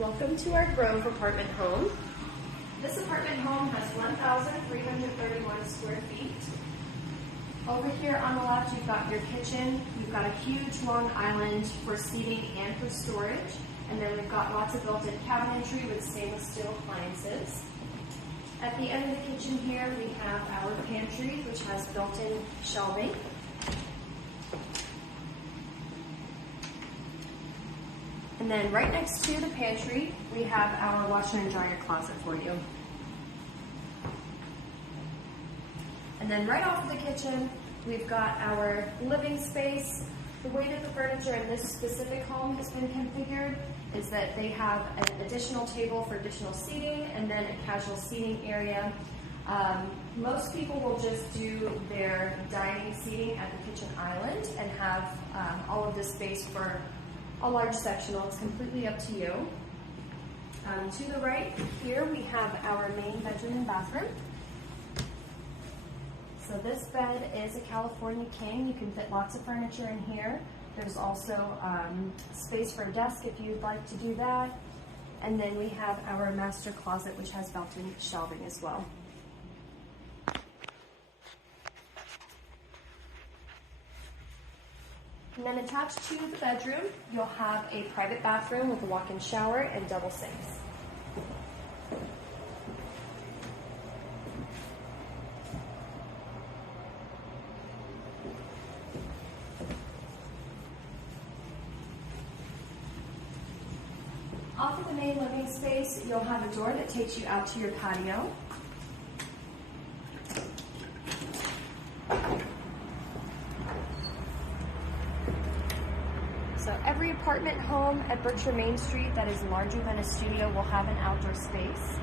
Welcome to our Grove apartment home. This apartment home has 1,331 square feet. Over here on the left, you've got your kitchen. You've got a huge long island for seating and for storage. And then we've got lots of built-in cabinetry with stainless steel appliances. At the end of the kitchen here, we have our pantry, which has built-in shelving. And then right next to the pantry, we have our washer and dryer closet for you. And then right off of the kitchen, we've got our living space. The way that the furniture in this specific home has been configured is that they have an additional table for additional seating and then a casual seating area. Most people will just do their dining seating at the kitchen island and have all of this space for a large sectional. It's completely up to you. To the right here, we have our main bedroom and bathroom. So this bed is a California king. You can fit lots of furniture in here. There's also space for a desk if you'd like to do that. And then we have our master closet, which has built-in shelving as well. And then attached to the bedroom, you'll have a private bathroom with a walk-in shower and double sinks. Off of the main living space, you'll have a door that takes you out to your patio. So every apartment home at Berkshire Main Street that is larger than a studio will have an outdoor space.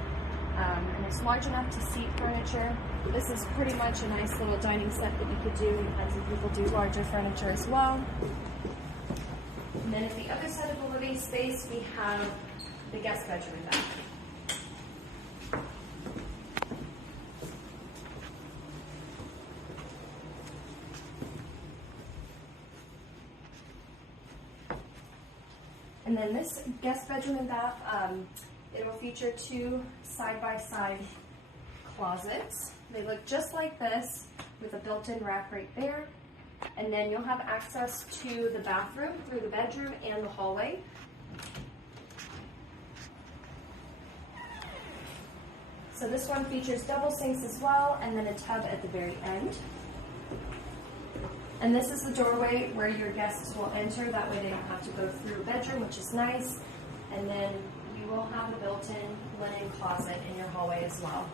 And it's large enough to seat furniture. This is pretty much a nice little dining set that you could do. We've had some people do larger furniture as well. And then at the other side of the living space, we have the guest bedroom and bath. And then this guest bedroom and bath, it will feature two side-by-side closets. They look just like this with a built-in rack right there. And then you'll have access to the bathroom through the bedroom and the hallway. So this one features double sinks as well, and then a tub at the very end. And this is the doorway where your guests will enter. That way they don't have to go through a bedroom, which is nice. And then you will have a built-in linen closet in your hallway as well.